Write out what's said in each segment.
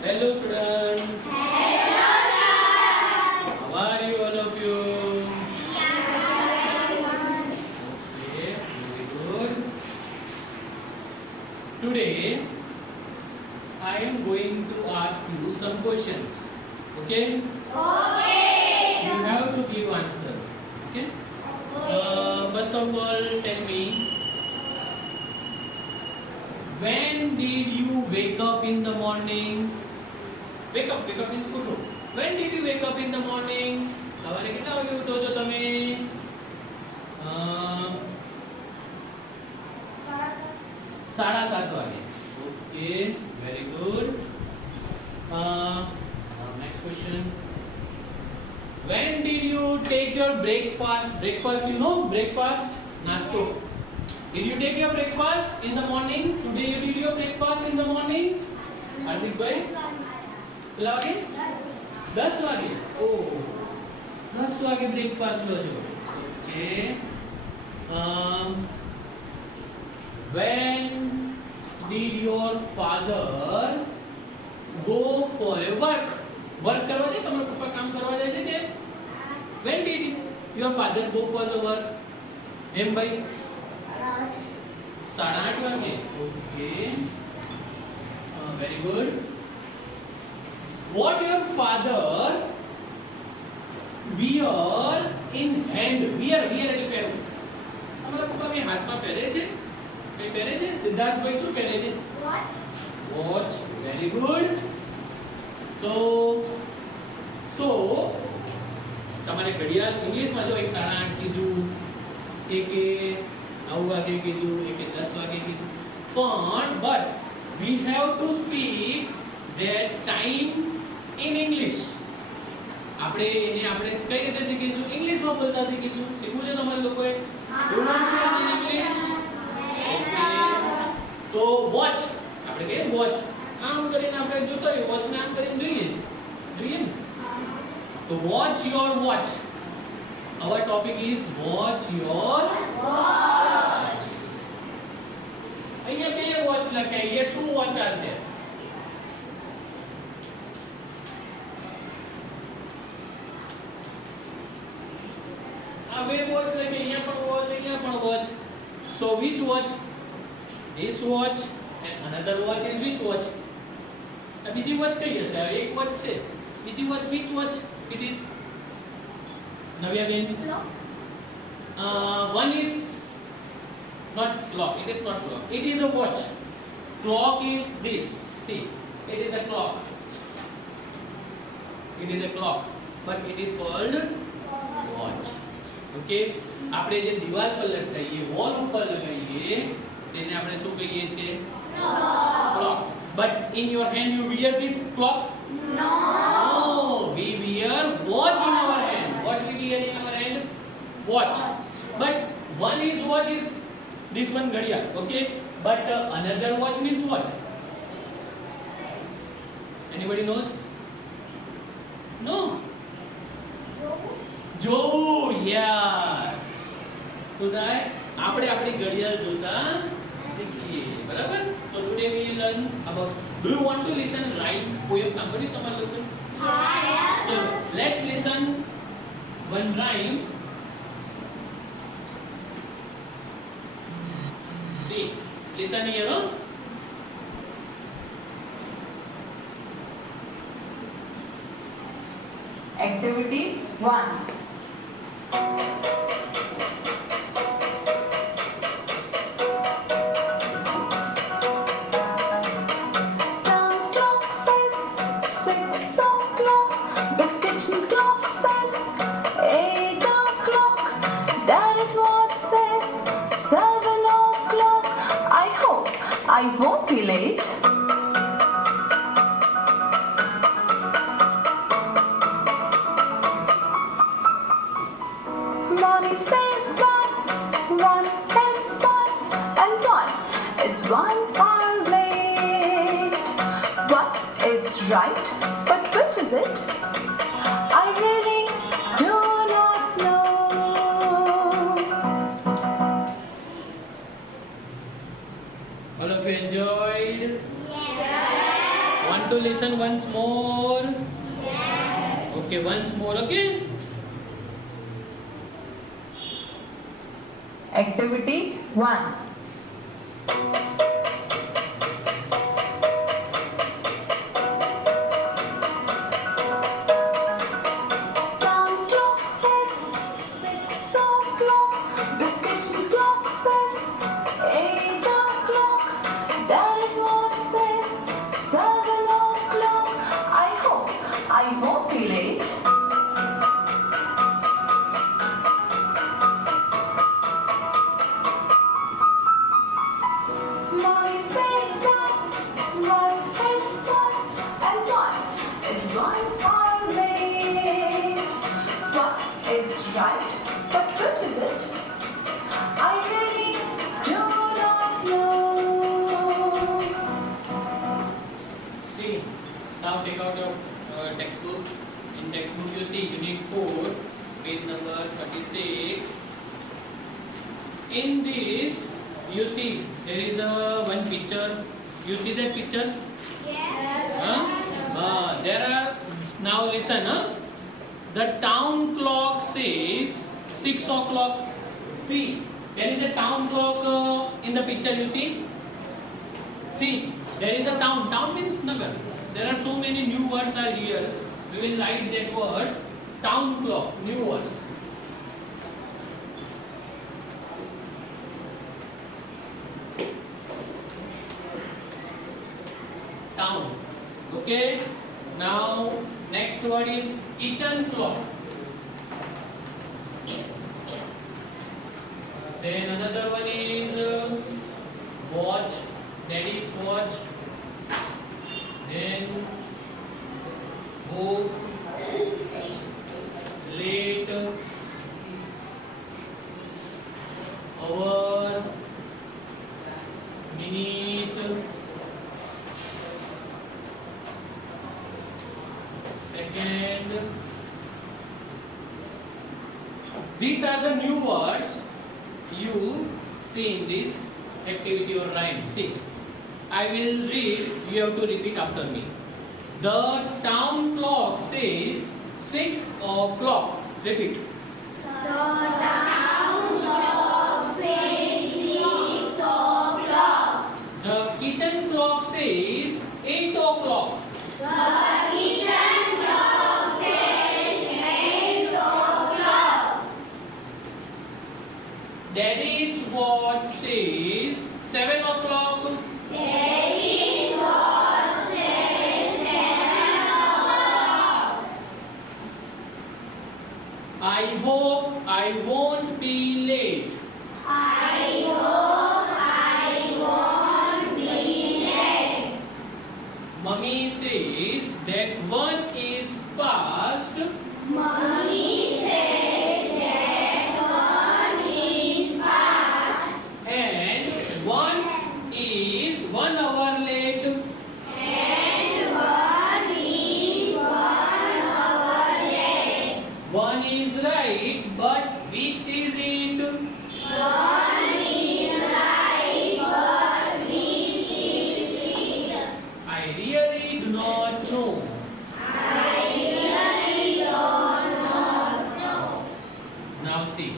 Hello students. Hello sir. How are you all of you? Okay, very good. Today I am going to ask you some questions. Okay? Okay. You have to give answer. Okay? First of all, tell me, when did you wake up in the morning? Wake up means ઉઠો. When did you wake up in the morning? સવારે કેટલા વાગે ઉઠો છો તમે? 7:30 વાગે. Okay, very good. Next question. When did you take your breakfast? Breakfast, you know, breakfast, nasto. Did you take your breakfast in the morning? Today you did your breakfast in the morning? Hardik bhai? કેટલા વાગે? 10 વાગે. Oh, 10 વાગે breakfast લો છો. Okay. When did your father go for a work? Work કરવા જાય? તમારા પપ્પા કામ કરવા જાય છે કે? When did your father go for the work? એમ ભાઈ? 8:30 વાગે. Okay. Very good. What your father wear in hand? Wear એટલે પહેરવું. તમારા પપ્પા મે હાથમાં પહેરે છે? કઈ પહેરે છે? સિદ્ધાર્થ ભાઈ શું પહેરે છે? Watch. Very good. So તમારે ઘડિયાળ ઇંગ્લિશમાં જો એક 8:30 કીધું, એકે 9 વાગે કીધું, એકે 10 વાગે કીધું. But we have to speak that time in English. આપણે કઈ રીતે શીખીશું? ઇંગ્લિશમાં બોલતા શીખીશું. શીખવું છે તમારે લોકોએ? You want to learn in English? Okay. તો watch. આપણે કહીએ watch. આમ કરીને આપણે જોતા હોય, watch ને આમ કરીને જોઈએ ને? તો watch your watch. Our topic is watch your watch. અહીંયા બે watch લખ્યા, here 2 watch are there. આ બે watch લખ્યા, અહીંયા પણ watch, અહીંયા પણ watch. So which watch? This watch and another watch is which watch? આ બીજી watch કઈ હશે? એક watch છે. બીજી watch which watch it is? Navya again. One is not clock. It is not clock. It is a watch. Clock is this. See, it is a clock. It is a clock, but it is called watch. Okay. આપણે જે દીવાલ પર લગાવીએ, વોલ ઉપર લગાવીએ, તેને આપણે શું કહીએ છીએ? Clock. But in your hand you wear this clock? No. We wear watch in our hand. What we wear in our hand? Watch. But one is watch is this one घड़ियाल. Okay. But another watch means what? Anybody knows? No. જોવું. Yes. So that આપણે આપણી ઘડિયાળ જોતા શીખીએ. બરાબર? So today we learn about. Do you want to listen rhyme poem સાંભળ્યું તમારા લોકો? Yes. So let's listen one rhyme. See, listen here. No? Activity 1. I won't be late. Mommy says one is fast and one is 1 hour late. What is right, but which is it? I really do not know. All of you enjoyed? Yes. One have to listen once more. Yes. Okay, once more. Okay. Activity 1. Town clock says 6 o'clock. The kitchen clock says 8 o'clock. Daddy's watch says 7 o'clock. I hope I won't be late. Mommy says that 1 is fast and 1 is 1 hour late. What is right, but which is it? I really do not know. See, now take out your textbook. In textbook you see unit 4, page number 36. In this you see there is a one picture. You see that picture? Yes. There are, now listen. The town clock says 6 o'clock. See, there is a town clock in the picture. You see? See, there is a town. Town means Nagar. There are so many new words are here. We will write that word. Town clock. New words. Town. Okay. Now next word is kitchen clock. Then another one is watch. Daddy's watch. Then book. Late. Hour. Minute. Second. These are the new words you see in this activity or rhyme. See, I will read, you have to repeat after me. The town clock says 6 o'clock. Repeat. The town clock says 6 o'clock. The kitchen clock says 8 o'clock. The kitchen clock says 8 o'clock. Daddy's watch says 7 o'clock. Daddy's watch says 7 o'clock. I hope I won't be late. I hope I won't be late. Mummy says that 1 is past. Mommy said that 1 is past And 1 is 1 hour late. and 1 is 1 hour late. 1 is right, but which is it? 1 is right, but which is it? I really do not know. I really don't know. Now see,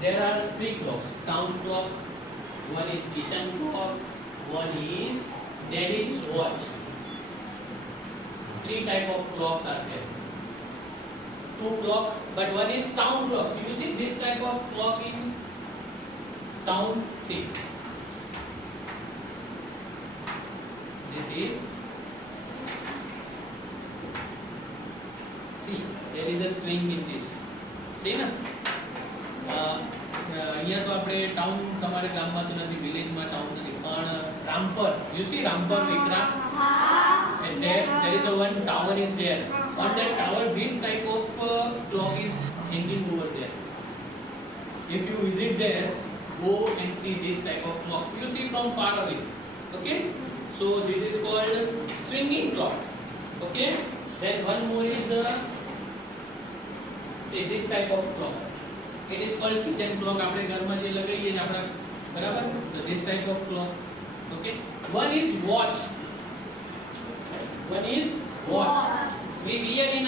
there are 3 clocks. Town clock, 1 is kitchen clock, 1 is daddy's watch. 3 type of clocks are there. 2 clock, but 1 is town clocks. You see this type of clock in town. See, this is. See, there is a swing in this. See na? અહીંયા તો આપણે ટાઉન તમારે ગામમાં તો નથી, વિલેજમાં ટાઉન નથી, પણ રામપર, you see રામપર વિક્રા, and there is a one tower is there. On that tower this type of clock is hanging over there. If you visit there, go and see this type of clock. You see from far away. Okay, so this is called swinging clock. Okay, then one more is the this type of clock. It is called kitchen clock. આપણે ઘરમાં જે લગાવીએ છે આપણે, બરાબર? So this type of clock. Okay, one is watch.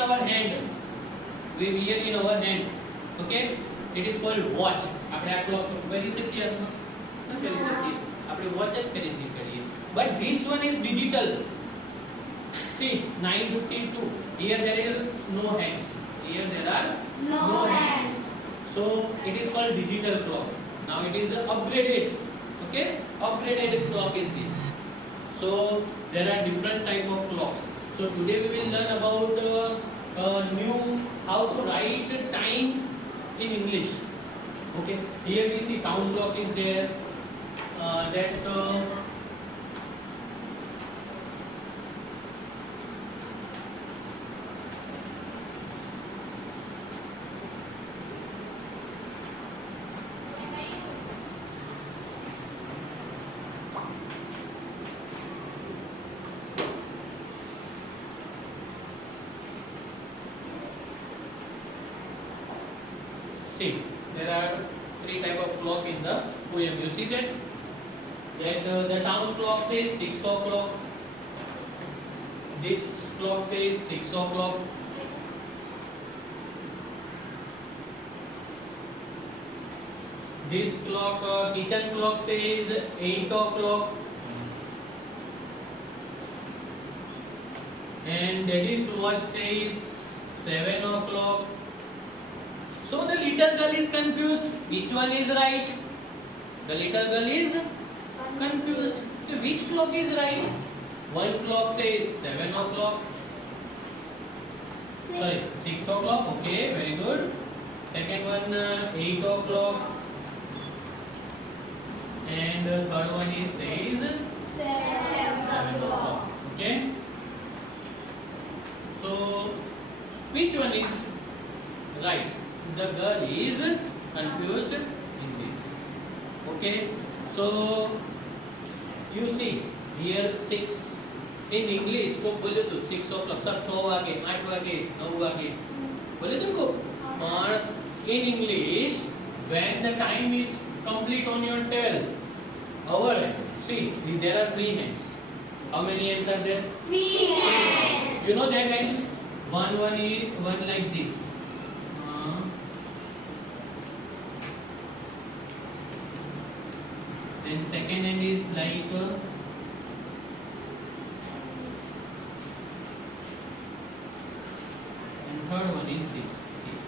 our hand. We wear in our hand. Okay? It is called watch. આપણે આ clock પહેરી શકીએ અથવા ન પહેરી શકીએ. આપણે watch જ પહેરી કરીએ. But this one is digital. See, 9:52. Here there is no hands. Here there are no hands. So it is called digital clock. Now it is upgraded. Okay? Upgraded clock is this. So there are different type of clocks. So today we will learn about new how to write time in English. Okay? Here we see count clock is there. See, there are three type of clock in the poem. You see that? The town clock says 6 o'clock. This clock says 6 o'clock. This clock, kitchen clock says 8 o'clock. And daddy's watch says 7 o'clock. So the little girl is confused. Which one is right? The little girl is confused. So which clock is right? One clock says 7 o'clock. Sorry, 6 o'clock. Okay, very good. Second one 8 o'clock. And third one is says 7 o'clock. Okay. So which one is right? The girl is confused in this. Okay, so you see here 6 in English को बोले तो 6 o'clock सब 6 वागे 8 वागे 9 वागे बोले तुमको और in English when the time is complete on your tail our hand, see there are 3 hands. How many hands are there? 3 hands. You know that hands? One is one like this. And second hand is like and third one is this. See.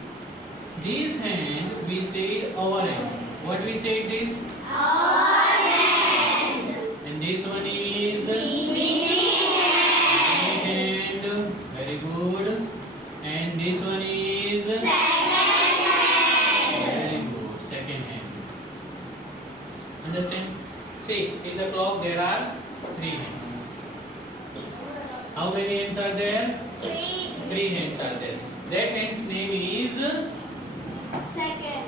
This hand we said our hand. What we said this? Our hand. And this one is hand. Very good. And this one is second hand. Very good. Second hand. Understand? See, in the clock there are 3 hands. How many hands are there? 3 hands are there. That hand's name is second.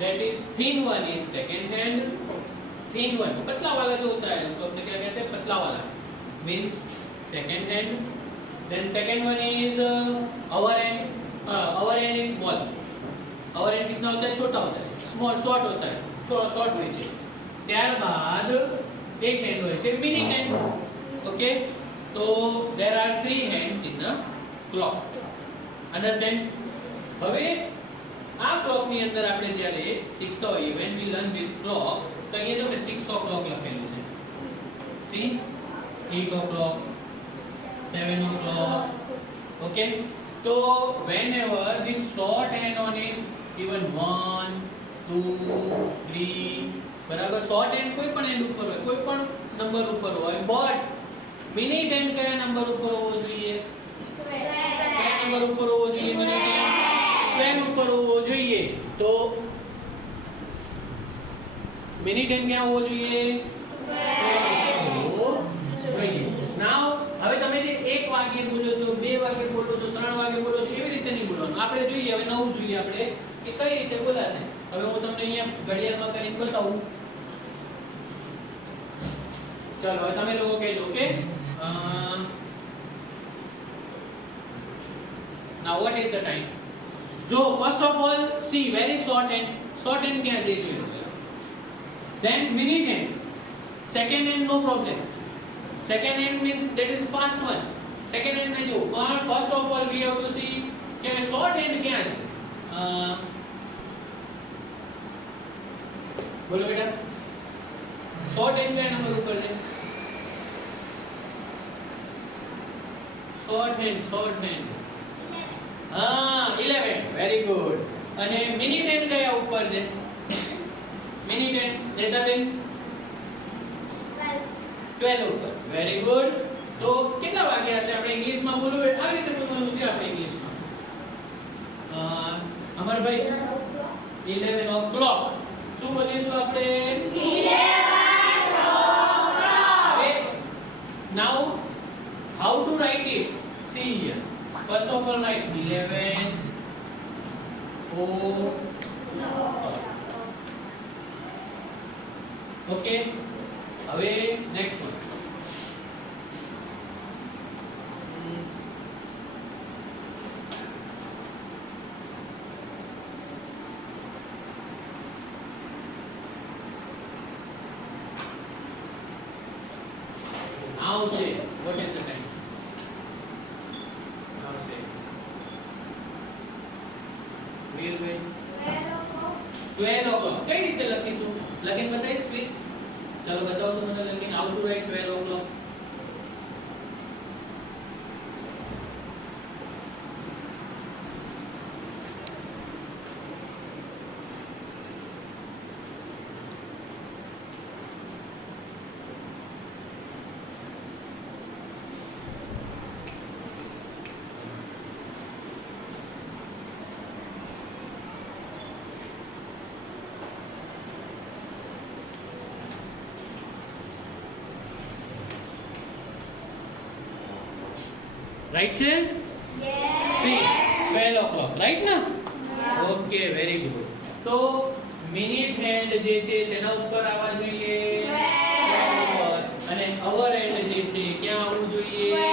That is thin one is second hand. Thin one, पतला वाला जो होता है उसको अपने क्या कहते हैं? पतला वाला means second hand. Then second one is our hand. Our hand is small. Our hand कितना होता है? छोटा होता है. Small, short होता है. Short હોય છે. ત્યારબાદ એક hand હોય છે mini hand. Okay, so there are 3 hands in the clock. Understand? હવે આ ક્લોક ની અંદર આપણે જ્યારે શીખતા હોઈએ when we learn this clock તો અહીંયા જો મેં 6 o'clock લખેલું છે. See, 8 o'clock, 7 o'clock. Okay, so whenever this short hand on it even 1 2 3 બરાબર શોર્ટ હેન્ડ કોઈ પણ હેન્ડ ઉપર હોય કોઈ પણ નંબર ઉપર હોય બટ મિનિટ હેન્ડ કયા નંબર ઉપર હોવો જોઈએ કયા નંબર ઉપર હોવો જોઈએ મિનિટ હેન્ડ 12 ઉપર હોવો જોઈએ તો મિનિટ હેન્ડ ક્યાં હોવો જોઈએ 12 હોવો જોઈએ નાઉ હવે તમે જે 1 વાગે બોલો છો 2 વાગે બોલો છો 3 વાગે બોલો છો એવી રીતે નહીં બોલવાનું આપણે જોઈએ હવે નવું જોઈએ આપણે કે કઈ રીતે બોલાશે હવે હું તમને અહીંયા ઘડિયાળમાં કરીને બતાવું ચલો હવે તમે લોકો કહેજો okay now what is the time જો first of all see very short hand ક્યાં છે જોઈ લો then minute hand second hand no problem second hand means that is fast one second hand નહીં જોવું પણ first of all we have to C કે short hand ક્યાં છે બોલો બેટા શોર્ટ હેન્ડ કયા નંબર ઉપર છે શોર્ટ હેન્ડ હા 11 વેરી ગુડ અને મિનિટ હેન્ડ કયા ઉપર છે મિનિટ હેન્ડ નેતાબેન 12 ઉપર વેરી ગુડ તો કેટલા વાગ્યા હશે આપણે ઇંગ્લિશમાં બોલવું હોય આવી રીતે બોલવાનું છે આપણે ઇંગ્લિશમાં અમરભાઈ 11 o'clock શું બોલીશું આપણે 11 o'clock now how to write it see here first of all write 11 o'clock okay હવે next one now say what is the time now say wait 12 o'clock કઈ રીતે લખીશું લખીને બતાવીશ પ્લીઝ ચાલો બતાવો તો મને લખીને how to write 12 o'clock right છે સી 12 o'clock રાઈટ ને ઓકે વેરી ગુડ તો મિનિટ હેન્ડ જે છે તેના ઉપર આવવા જોઈએ 12 ઉપર અને અવર હેન્ડ જે છે ક્યાં આવવું જોઈએ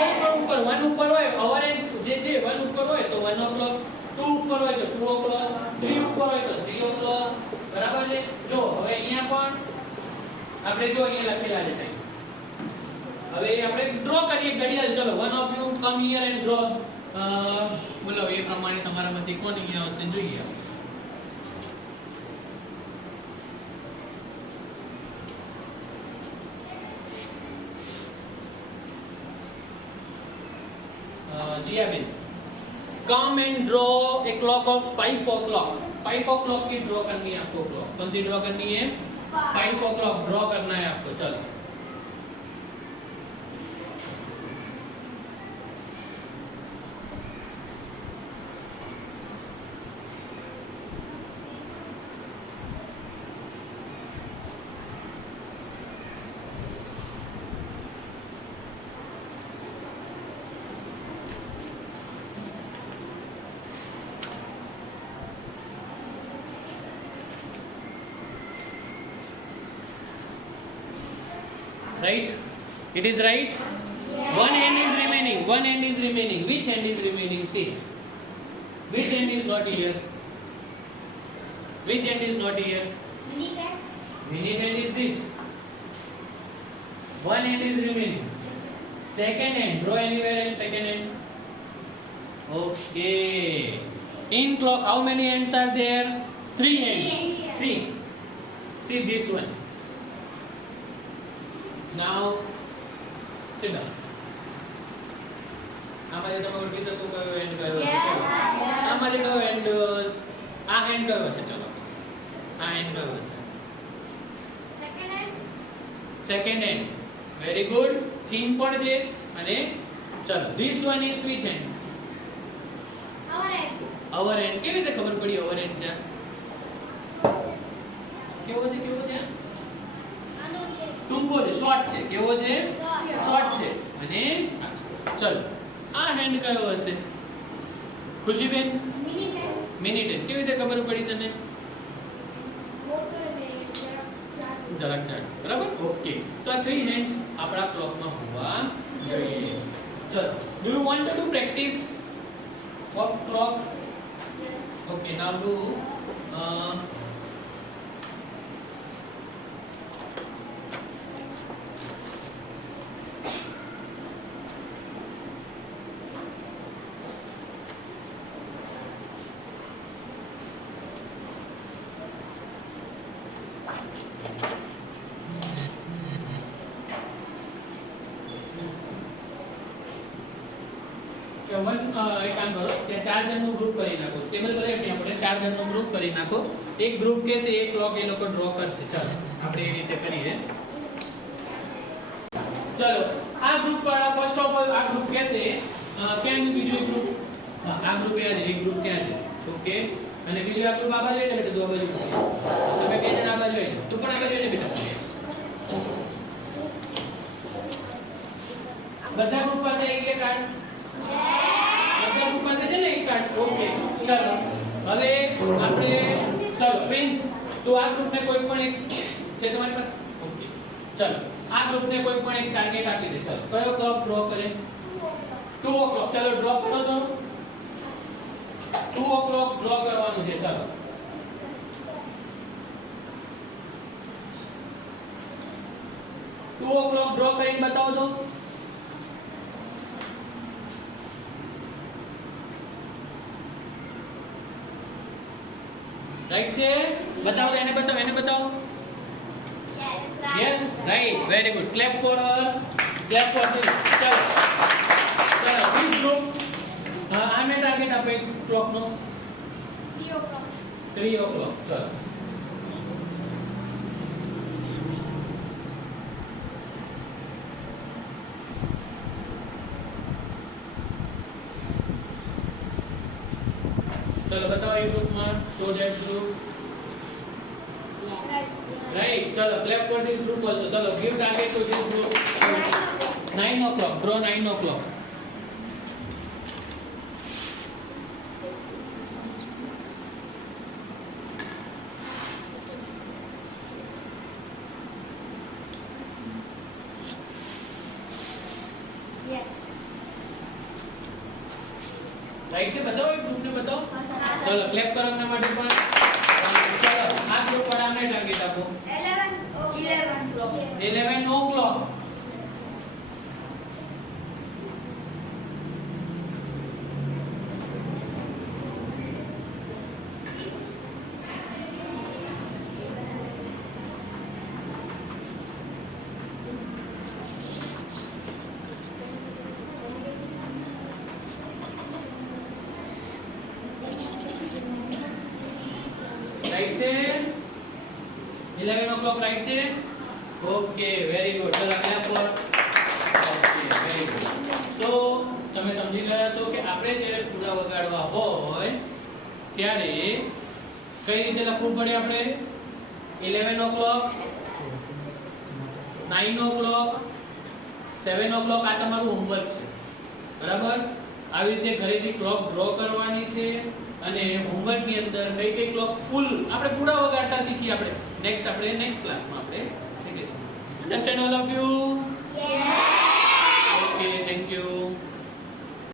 12 ઉપર 1 ઉપર હોય અવર હેન્ડ જે છે 1 ઉપર હોય તો 1 o'clock 2 ઉપર હોય તો 2 o'clock 3 ઉપર હોય તો 3 o'clock બરાબર છે જો હવે અહીંયા પણ આપણે જો અહીંયા લખેલા છે ટાઈમ હવે આપણે ડ્રો કરીએ ઘડિયાળ ચલો one of you come here and draw બોલો એ પ્રમાણે તમારામાંથી કોણ અહીંયા આવશે જોઈએ Jiyaben come and draw a clock of 5 o'clock 5 o'clock की ड्रॉ करनी है आपको क्लॉक कौन सी ड्रॉ करनी है 5 o'clock ड्रॉ करना है आपको चलो right it is right one hand is remaining which hand is remaining see which hand is not here minute hand is this one hand is remaining second hand draw anywhere in second hand okay in clock how many hands are there 3 hands see this one now sit down આમાંથી તમે ઓળખી શકો કયો એન્ડ કયો આમાંથી કયો એન્ડ આ hand કયો છે ચલો આ હેન્ડ કયો છે second hand very good theme પણ છે અને ચલો this one is which hand hour hand કેવી રીતે ખબર પડી અવર હેન્ડ છે કેવો છે ટૂંકો છે શોર્ટ છે કેવો છે શોર્ટ છે અને ચલો આ હેન્ડ કયો હશે ખુશીબેન મિનિટ હેન્ડ કેવી રીતે ખબર પડી તને જરાક બરાબર ઓકે તો આ 3 હેન્ડ્સ આપણા ક્લોકમાં હોવા જોઈએ ચલો do you want to do practice of clock okay નાઉ ડુ કે એક કામ કરો કે 4 જણનું ગ્રુપ કરી નાખો ટેબલ પર એક આપણે 4 જણનું ગ્રુપ કરી નાખો એક ગ્રુપ કે છે એક ક્લોક એ લોકો ડ્રો કરશે ચાલો આપણે એ રીતે કરીએ ચલો આ ગ્રુપ વાળા ફર્સ્ટ ઓફ ઓલ આ ગ્રુપ કે છે ક્યાં છે બીજું એક ગ્રુપ આ ગ્રુપ એ છે એક ગ્રુપ ક્યાં છે ઓકે અને બીજું આ ગ્રુપ આ બાજુ છે બેટા દો બાજુ તમે કે જણ આ બાજુ છે તું પણ આ બાજુ છે બેટા બધા ગ્રુપ પાસે એક એક કાર્ડ બધા ગ્રુપ પાસે છે ને એક કાર્ડ ઓકે ચાલો હવે આપણે ચાલો પ્રિન્સ તો આ ગ્રુપને કોઈ પણ એક છે તમારી પાસે ઓકે ચાલો આ ગ્રુપને કોઈ પણ એક ટાર્ગેટ આપી દે ચાલો કયો ક્લોક ડ્રો કરે 2 o'clock ચાલો ડ્રો કરો તો 2 o'clock ડ્રો કરવાનું છે ચાલો ટુ o'clock ડ્રો કરીને બતાવો તો રાઈટ છે બતાવો તો એને બતાવો Yes, right. yes right very good clap for her clap for this ચલો this group આને ટાર્ગેટ આપે ક્લોક નો 3 o'clock. 3 o'clock ચલો ચલો બતાવો એ ગ્રુપમાં show that group Right. right ચલો clap for this group also ચલો give target to this group 9 o'clock draw 9 o'clock Yes. Right છે બતાવો એ ગ્રુપને બતાવો ચલો ક્લેપ કરો એમના માટે પણ ચલો આ ગ્રુપ પર આમને ટાર્ગેટ આપો 11 o'clock રાઈટ છે 11 o'clock રાઈટ છે ઓકે વેરી ગુડ ચલો clap for okay very good તો તમે સમજી ગયા છો કે આપણે જ્યારે પૂરા વગાડવા હોય ત્યારે કઈ રીતે લખવું પડે આપણે 11 o'clock 9 o'clock 7 o'clock આ તમારું હોમવર્ક છે બરાબર આવી રીતે ઘરેથી ક્લોક ડ્રો કરવાની છે અને હોમવર્ક ની અંદર કઈ ક્લોક ફૂલ આપણે પૂરા વગાડતા શીખી આપણે નેક્સ્ટ ક્લાસમાં આપણે શીખીશું understand all of you Yes. Okay thank you